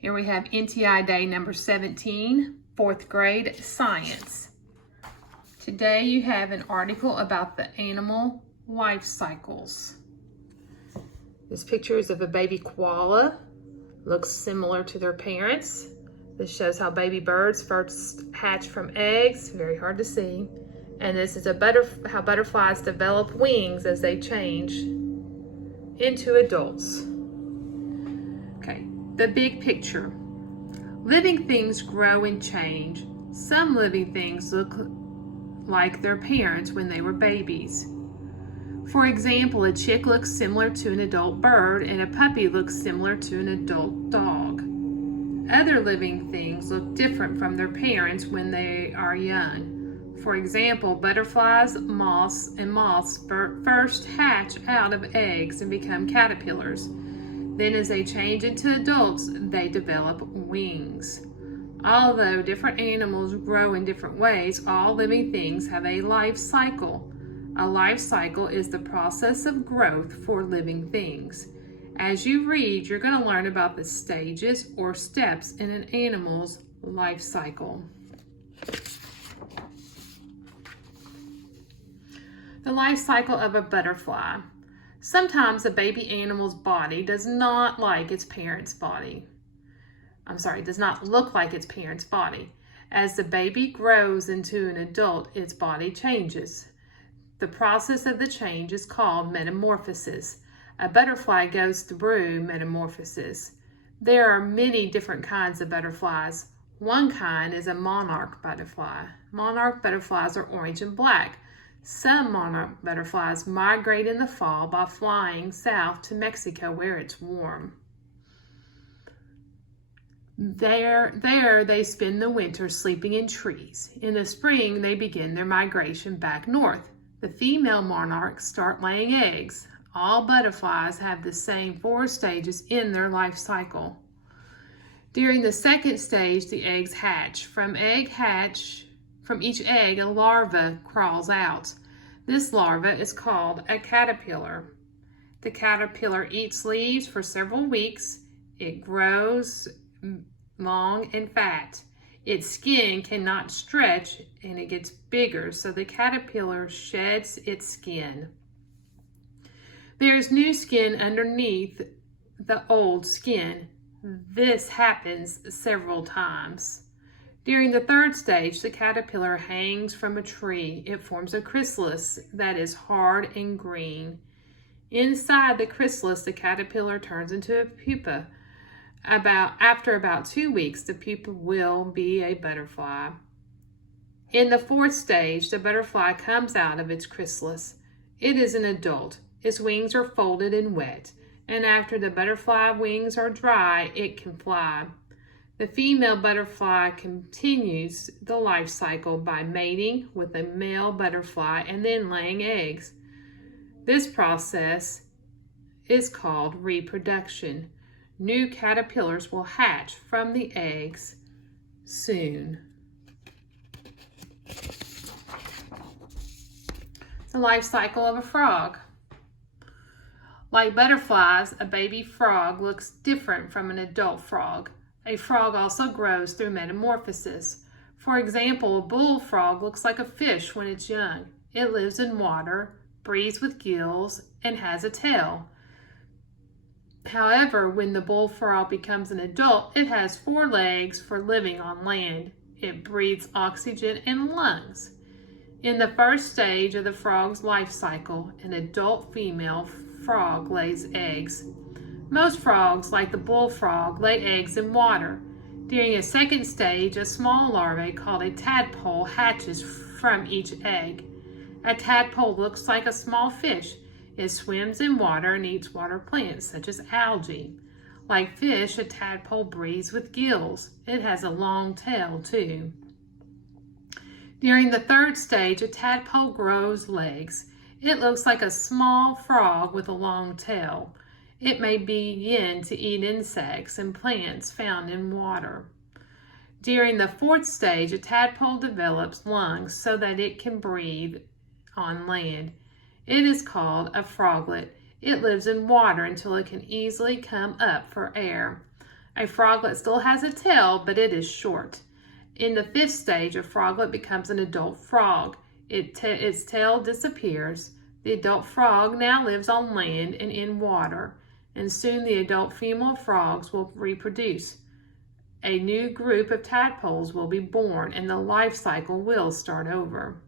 Here we have NTI Day number 17, 4th grade science. Today you have an article about the animal life cycles. This picture is of a baby koala. Looks similar to their parents. This shows how baby birds first hatch from eggs, very hard to see. And this is how butterflies develop wings as they change into adults. Okay, the big picture. Living things grow and change. Some living things look like their parents when they were babies. For example, a chick looks similar to an adult bird and a puppy looks similar to an adult dog. Other living things look different from their parents when they are young. For example, butterflies, moths first hatch out of eggs and become caterpillars. Then as they change into adults, they develop wings. Although different animals grow in different ways, all living things have a life cycle. A life cycle is the process of growth for living things. As you read, you're going to learn about the stages or steps in an animal's life cycle. The life cycle of a butterfly. Sometimes a baby animal's body does not look like its parent's body. As the baby grows into an adult, its body changes. The process of the change is called metamorphosis. A butterfly goes through metamorphosis. There are many different kinds of butterflies. One kind is a monarch butterfly. Monarch butterflies are orange and black. Some monarch butterflies migrate in the fall by flying south to Mexico where it's warm. There they spend the winter sleeping in trees. In the spring, they begin their migration back north. The female monarchs start laying eggs. All butterflies have the same 4 stages in their life cycle. During the second stage, the eggs hatch. From each egg, a larva crawls out. This larva is called a caterpillar. The caterpillar eats leaves for several weeks. It grows long and fat. Its skin cannot stretch and it gets bigger, so the caterpillar sheds its skin. There is new skin underneath the old skin. This happens several times. During the third stage, the caterpillar hangs from a tree. It forms a chrysalis that is hard and green. Inside the chrysalis, the caterpillar turns into a pupa. After about 2 weeks, the pupa will be a butterfly. In the 4th stage, the butterfly comes out of its chrysalis. It is an adult. Its wings are folded and wet, and after the butterfly wings are dry, it can fly. The female butterfly continues the life cycle by mating with a male butterfly and then laying eggs. This process is called reproduction. New caterpillars will hatch from the eggs soon. The life cycle of a frog. Like butterflies, a baby frog looks different from an adult frog. A frog also grows through metamorphosis. For example, a bullfrog looks like a fish when it's young. It lives in water, breathes with gills, and has a tail. However, when the bullfrog becomes an adult, it has 4 legs for living on land. It breathes oxygen in lungs. In the first stage of the frog's life cycle, an adult female frog lays eggs. Most frogs, like the bullfrog, lay eggs in water. During a second stage, a small larvae called a tadpole hatches from each egg. A tadpole looks like a small fish. It swims in water and eats water plants, such as algae. Like fish, a tadpole breathes with gills. It has a long tail, too. During the 3rd stage, a tadpole grows legs. It looks like a small frog with a long tail. It may begin to eat insects and plants found in water. During the 4th stage, a tadpole develops lungs so that it can breathe on land. It is called a froglet. It lives in water until it can easily come up for air. A froglet still has a tail, but it is short. In the 5th stage, a froglet becomes an adult frog. Its tail disappears. The adult frog now lives on land and in water, and soon the adult female frogs will reproduce. A new group of tadpoles will be born, and the life cycle will start over.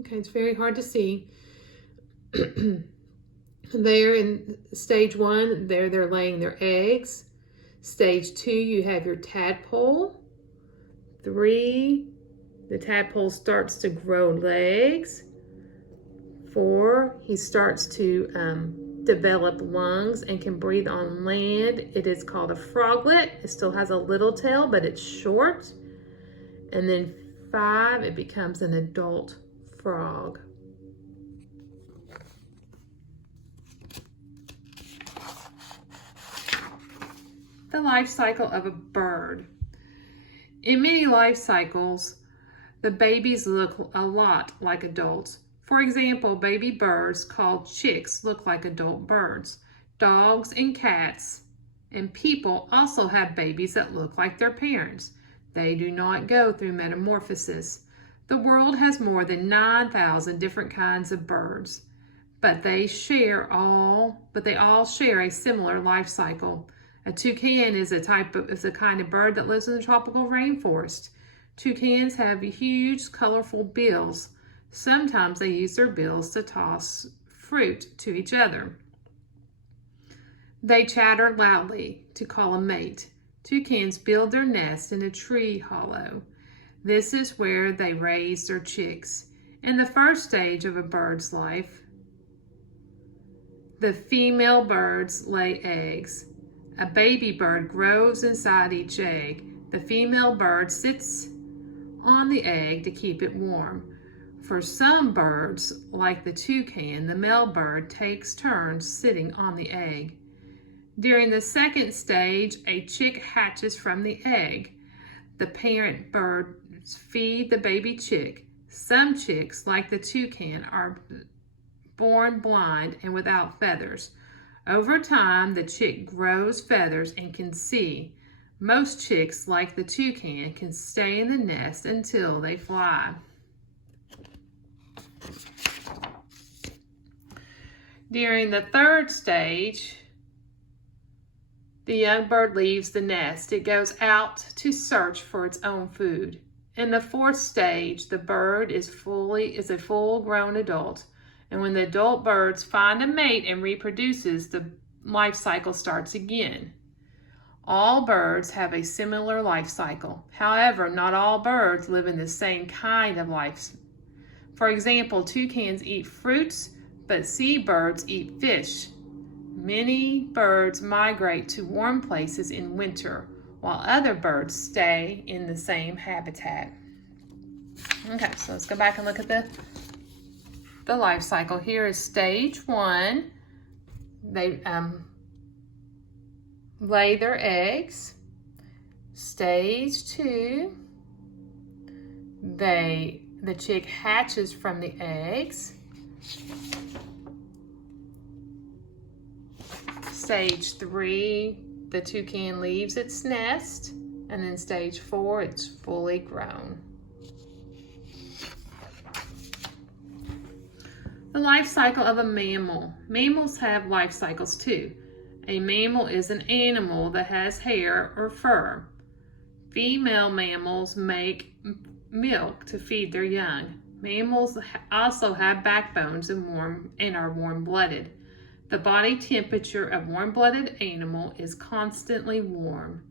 Okay, it's very hard to see. There in stage 1, they're laying their eggs. Stage 2, you have your tadpole. 3, the tadpole starts to grow legs. 4, he starts to develop lungs and can breathe on land. It is called a froglet. It still has a little tail, but it's short. And then 5, it becomes an adult frog. The life cycle of a bird. In many life cycles, the babies look a lot like adults. For example, baby birds called chicks look like adult birds. Dogs and cats and people also have babies that look like their parents. They do not go through metamorphosis. The world has more than 9,000 different kinds of birds, but they all share a similar life cycle. A toucan is a kind of bird that lives in the tropical rainforest. Toucans have huge, colorful bills. Sometimes they use their bills to toss fruit to each other. They chatter loudly to call a mate. Toucans build their nest in a tree hollow. This is where they raise their chicks. In the 1st stage of a bird's life, the female birds lay eggs. A baby bird grows inside each egg. The female bird sits on the egg to keep it warm. For some birds, like the toucan, the male bird takes turns sitting on the egg. During the 2nd stage, a chick hatches from the egg. The parent birds feed the baby chick. Some chicks, like the toucan, are born blind and without feathers. Over time, the chick grows feathers and can see. Most chicks, like the toucan, can stay in the nest until they fly. During the 3rd stage, the young bird leaves the nest. It goes out to search for its own food. In the 4th stage, the bird is a full-grown adult. And when the adult birds find a mate and reproduces, the life cycle starts again. All birds have a similar life cycle. However, not all birds live in the same kind of life. For example, toucans eat fruits, but seabirds eat fish. Many birds migrate to warm places in winter, while other birds stay in the same habitat. Okay, so let's go back and look at the life cycle. Here is stage 1. They lay their eggs. Stage 2, the chick hatches from the eggs. Stage 3, the toucan leaves its nest. And then stage 4, it's fully grown. The life cycle of a mammal. Mammals have life cycles too. A mammal is an animal that has hair or fur. Female mammals make milk to feed their young. Mammals also have backbones and are warm-blooded. The body temperature of warm-blooded animal is constantly warm.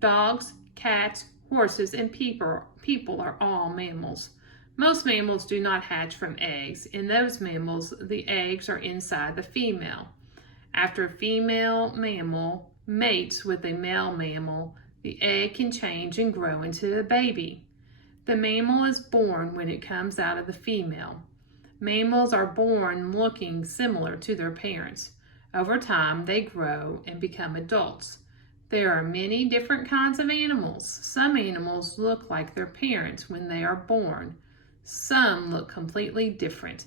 Dogs, cats, horses, and people are all mammals. Most mammals do not hatch from eggs. In those mammals, the eggs are inside the female. After a female mammal mates with a male mammal, the egg can change and grow into a baby. The mammal is born when it comes out of the female. Mammals are born looking similar to their parents. Over time, they grow and become adults. There are many different kinds of animals. Some animals look like their parents when they are born. Some look completely different.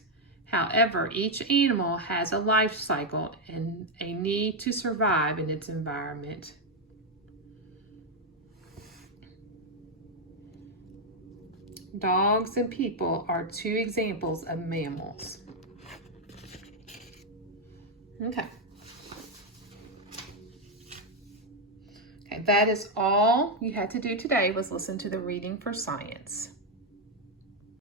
However, each animal has a life cycle and a need to survive in its environment. Dogs and people are two examples of mammals. Okay. Okay, that is all you had to do today was listen to the Reading for Science.